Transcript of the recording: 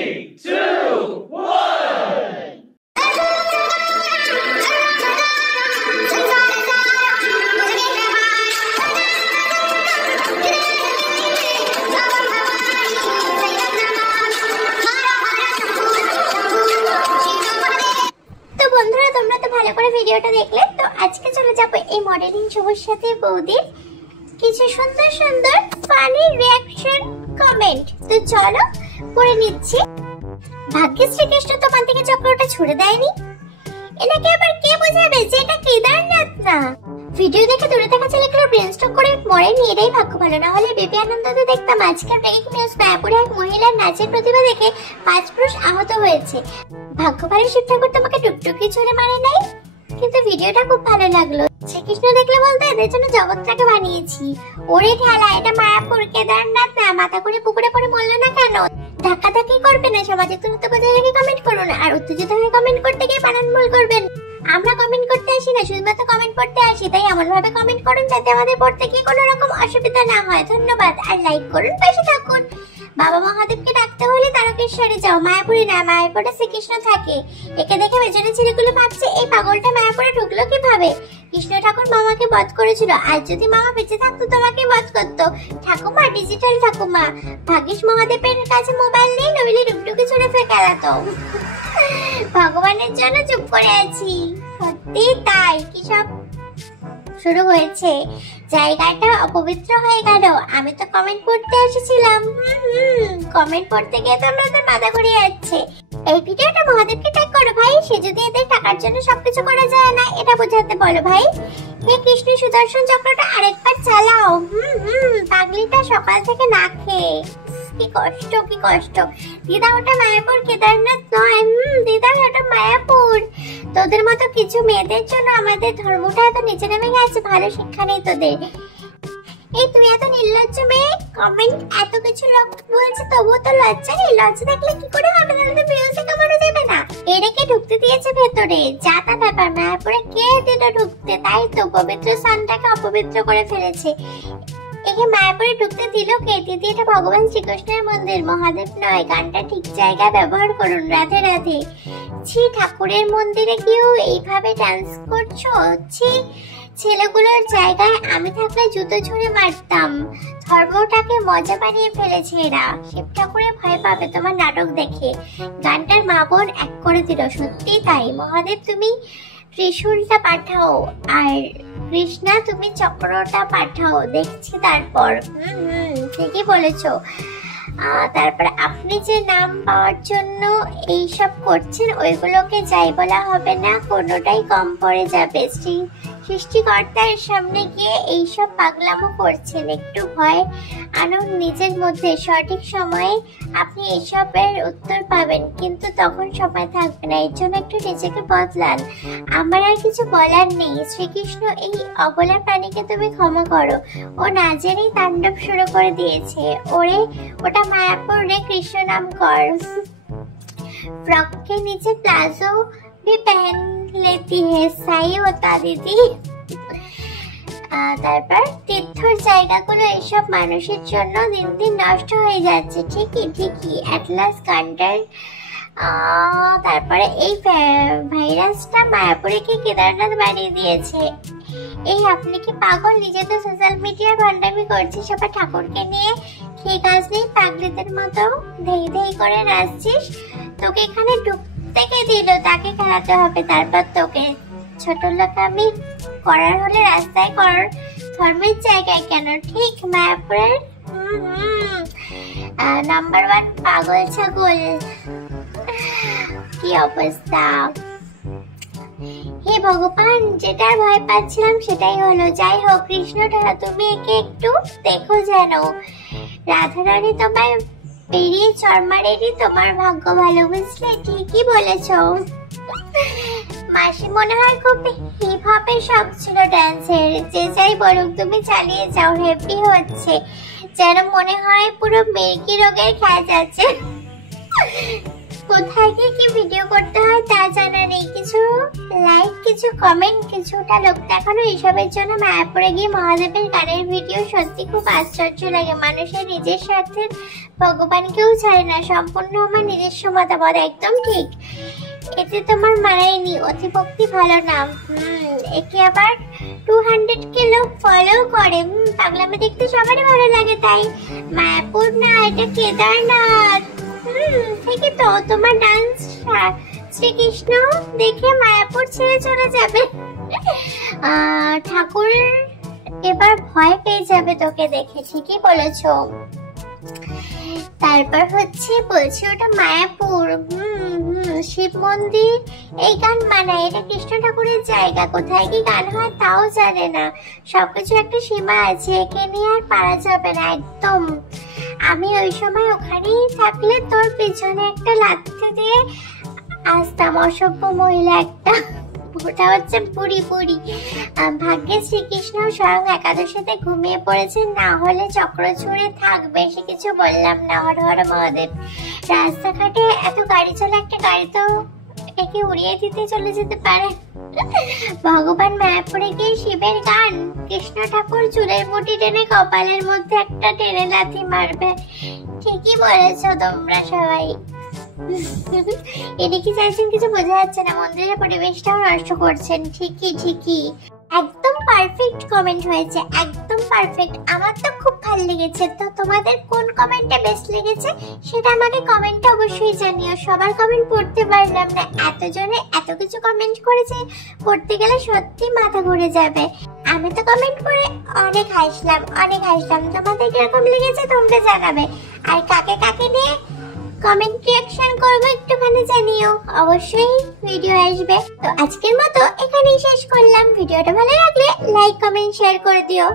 3, 2, 1. ভালো করে ভিডিওটা দেখলে তো আজকে চলে যাব এই মডেলিং শোর সাথে বৌদির কিছু সুন্দর সুন্দর ফানি রিঅ্যাকশন কমেন্ট। তো চলো পড়ে নিচ্ছি। ভাগ্যে শ্রীকৃষ্ণ তোমার দিকে চক্রটা ছুড়ে দেয়নি, এটাকে আবার কে বোঝাবে যে এটা কেদারনাথ না? ভিডিও দেখে দূরে থাকা ছেলেগুলো ব্রেনস্ট্রোক করে মরেনি, এটাই ভাগ্য ভালো, না হলে বেবি আনন্দতে দেখতাম আজকের ব্রেকিং নিউজ মায়াপুরে এক মহিলার নাচের প্রতিভা দেখে 5 পুরুষ আহত হয়েছে। ভাগ্য ভালো শিব ঠাকুর তোমাকে টুকটুকি ছুড়ে মারে নাই, কিন্তু ভিডিওটা খুব ভালো লাগলো। শ্রীকৃষ্ণ দেখলে বলতো এদের জন্য জগৎটাকে বানিয়েছি। ওরে ঠেলা, এটা মায়াপুর, কেদারনাথ না। মাথা করে পুকুরে পড়ে মরলো না কেন? ধাক্কাধাক্কি করবে না, সামাজিক দূরত্ব বজায় রেখে কমেন্ট করুন, আর উত্তেজিত হয়ে কমেন্ট করতে গিয়ে বানান ভুল করবেন। আমরা কমেন্ট করতে আসি না, শুধুমাত্র কমেন্ট পড়তে আসি, তাই এমন ভাবে কমেন্ট করুন যাতে আমাদের পড়তে গিয়ে কোনো রকম অসুবিধা না হয়। ধন্যবাদ, আর লাইক করুন, পাশে থাকুন। বাবা মহাদেবকে ডাকতে হলে তারকেশ্বরে যাও, মায়াপুরে না, মায়াপুরে শ্রীকৃষ্ণ থাকে। একে দেখে বেচারা ছেলেগুলো ভাবছে এই পাগলটা মায়াপুরে ঢুকলো কিভাবে? কৃষ্ণ ঠাকুর মামাকে বধ করেছিল, আজ যদি মামা বেঁচে থাকতো তোমাকে বধ করতো। ঠাকুমা ডিজিটাল ঠাকুমা, ভাগ্যেশ মহাদেবের কাছে মোবাইল নেই, নইলে ডুকডুকি ছুড়ে ফেলে এলাতো। ভগবানের জন্য চুপ করে আছি, সত্যি তাই। কি সব শুরু হয়েছে, জায়গাটা অপবিত্র হয়ে গেল। আমি তো কমেন্ট পড়তে এসেছিলাম, কমেন্ট পড়তে গিয়ে তো আমাদের মাথা ঘুরে যাচ্ছে। এই ভিডিওটা মহাদেবকে ট্যাগ করো ভাই, সে যদি এদের টাকার জন্য সবকিছু করা যায় না এটা বোঝাতে বলো ভাই। হে কৃষ্ণ সুদর্শন চক্রটা আরেকবার চালাও। পাগলিটা সকাল থেকে না খেয়ে, কি কষ্ট, কি কষ্ট। দিদা ওটা মায়াপুর, কেদারনাথ নয়। দিদা ওটা মায়াপুর। তোদের মতো কিছু মেয়েদের জন্য আমাদের ধর্মটা এত নিচে নেমে গেছে, ভালো শিক্ষা নেই তোদের। এই তুই এত নির্লজ্জ মেয়ে, কমেন্ট এত কিছু লোক বলছে তবুও তো লজ্জা নেই। লজ্জা থাকলে কি করে হবে? তাহলে তো ভিউজে কামানো যাবে না। এটাকে ঢুকতে দিয়েছে ভেতরে, যা তা ব্যাপার। মায়াপুরে কে দিল ঢুকতে? তাই তো পবিত্র স্থানটাকে অপবিত্র করে ফেলেছে। একে মায়াপুরে ঢুকতে দিল কে? দিদি, এটা ভগবান শ্রীকৃষ্ণের মন্দির, মহাদেব নয়। গানটা ঠিক জায়গায় ব্যবহার করুন। রাধে রাধে। ছি, ঠাকুরের মন্দিরে গিয়েও এইভাবে ডান্স করছো? ছি, ছেলেগুলোর জায়গায় আমি থাকলে জুতো ছুঁড়ে মারতাম। ধর্মটাকে মজা বানিয়ে ফেলেছে এরা। শিব ঠাকুরে ভয় পাবে তোমার নাটক দেখে। গানটার মা বোন এক করে দিল, সত্যি তাই। মহাদেব তুমি ত্রিশূলটা পাঠাও, আর কৃষ্ণা তুমি চক্রটা পাঠাও, দেখছি তারপর। ঠিকই বলেছো। তারপরে আপনি যে নাম পাওয়ার জন্য এইসব করছেন ওইগুলোকে যাই বলা হবে না, কোনোটাই কম পড়ে যাবে। সৃষ্টিকর্তার সামনে গিয়ে এইসব পাগলামো করছেন। একটু ভয় আনুন নিজের মধ্যে, সঠিক সময়ে আপনি এসবের উত্তর পাবেন, কিন্তু তখন সময় থাকবে না। এর জন্য একটু নিজেকে বদলান। আমার আর কিছু বলার নেই। শ্রীকৃষ্ণ, এই অবলা প্রাণীকে তুমি ক্ষমা করো, ও না জেনেই তাণ্ডব শুরু করে দিয়েছে। ওরে ওটা মায়াপুর রে, কৃষ্ণ নাম কর। फ्रॉक के नीचे प्लाजो भी पहन लेती है, सही होता दीदी। তারপর তীর্থর জায়গাগুলো এসব মানুষের জন্য দিন দিন নষ্ট হয়ে যাচ্ছে। ঠিকই ঠিকই। অ্যাটলাস গানটার তারপরে এই ভাইরাসটা মায়াপুরে কি কেদারনাথ বানিয়ে দিয়েছে। এই আপনি কি পাগল? নিজে তো সোশ্যাল মিডিয়ার ভণ্ডামি করছিস, আবার ঠাকুরকে নিয়ে খেয়ে কাজ নেই, পাগলিদের মতো ধেই ধেই করে নাচছিস। তোকে এখানে ঢুকতে কে দিল? তাকে খেলাতে হবে। তারপর তোকে ছোট লোক আমি করার হলে রাস্তায় কর, ধর্মের জায়গায় কেন? ঠিক মায়াপুরের নাম্বার 1 পাগল ছাগল। কি অবস্থা! হে ভগবান, যেটার ভয় পাচ্ছিলাম সেটাই হলো। যাই হোক, কৃষ্ণটা তুমি একে একটু দেখো যেন। রাধারানী তোমায় পেরিয়ে চরমারেরই তোমার ভাগ্য ভালো, বুঝলে? ঠিকই বলেছো মাসি। মনে হয় খুব হিপ হপের শখ ছিল ড্যান্সের। যে যাই বলুক তুমি চালিয়ে যাও, হেভি হচ্ছে। যেন মনে হয় পুরো মেরকি রোগের খেলা যাচ্ছে। কোথায় গিয়ে কি ভিডিও করতে হয় তা জানা নেই, কিছু লাইক, কিছু কমেন্ট, কিছুটা লোক দেখানো, এসবের জন্য মায়াপুরে গিয়ে মহাদেবের গানের ভিডিও সত্যি খুব আশ্চর্য লাগে। মানুষের নিজের স্বার্থের ভগবানকেও ছাড়ে না, সম্পূর্ণ আমার নিজস্ব মতামত, একদম ঠিক। এতে তোমার মানায়নি, অতিভক্তি ভালো না। একে আবার 200 লোক ফলো করে। পাগলামি দেখতে সবারই ভালো লাগে, তাই মায়াপুর না, এটা কেদারনাথ। ঠিকই তো, তোমার ডান্স শ্রীকৃষ্ণ দেখে মায়াপুর ছেড়ে চলে যাবে। ঠাকুর এবার ভয় পেয়ে যাবে তোকে দেখে, ঠিকই বলেছো। তারপর হচ্ছে বলছি ওটা মায়াপুর, শিব মন্দির, এই গান মানায়, এটা কৃষ্ণ ঠাকুরের জায়গা, কোথায় কি গান হয় তাও জানে না। সবকিছু একটা সীমা আছে, একে নিয়ে আর পারা যাবে না একদম। আমি ওই সময় ওখানেই থাকলে তোর পিছনে একটা লাথি দিয়ে আসতাম, অসভ্য মহিলা একটা। ওটা হচ্ছে পুরি পুরি। ভাগ্যে শ্রীকৃষ্ণ স্বয়ং একাদশীতে ঘুমিয়ে পড়েছে, না হলে চক্র ছুঁড়ে থাকবে। সে কিছু বললাম না, হর হর মহাদেব। রাস্তাঘাটে এত গাড়ি চলে, একটা গাড়ি তো একে উড়িয়ে দিতে চলে যেতে পারে। ভগবান মায়াপুরে গিয়ে শিবের গান, কৃষ্ণ ঠাকুর চুলের মুঠি টেনে কপালের মধ্যে একটা টেনে লাথি মারবে। ঠিকই বলেছো তোমরা সবাই। এদিকে চাইছেন কিছু বোঝা যাচ্ছে না, মন্দিরের পরিবেশটাও নষ্ট করছেন। ঠিকই ঠিকই, একদম পারফেক্ট কমেন্ট হয়েছে, একদম পারফেক্ট। আমার তো খুব ভালো লেগেছে। তো তোমাদের কোন কমেন্টটা বেস্ট লেগেছে সেটা আমাকে কমেন্টে অবশ্যই জানিও। সবার কমেন্ট পড়তে পারলাম না, এতজনে এত কিছু কমেন্ট করেছে, পড়তে গেলে সত্যি মাথা ঘুরে যাবে। আমি তো কমেন্ট করে অনেক হাসলাম, অনেক হাসলাম। তোমাদের কিরকম লেগেছে তোমরা জানাবে, আর কাকে কাকে নিয়ে কমেন্ট রিঅ্যাকশন করবো একটুখানি জানিও, অবশ্যই ভিডিও আসবে। তো আজকের মতো এখানেই শেষ করলাম। ভিডিওটা ভালো লাগলে লাইক, কমেন্ট, শেয়ার করে দিও।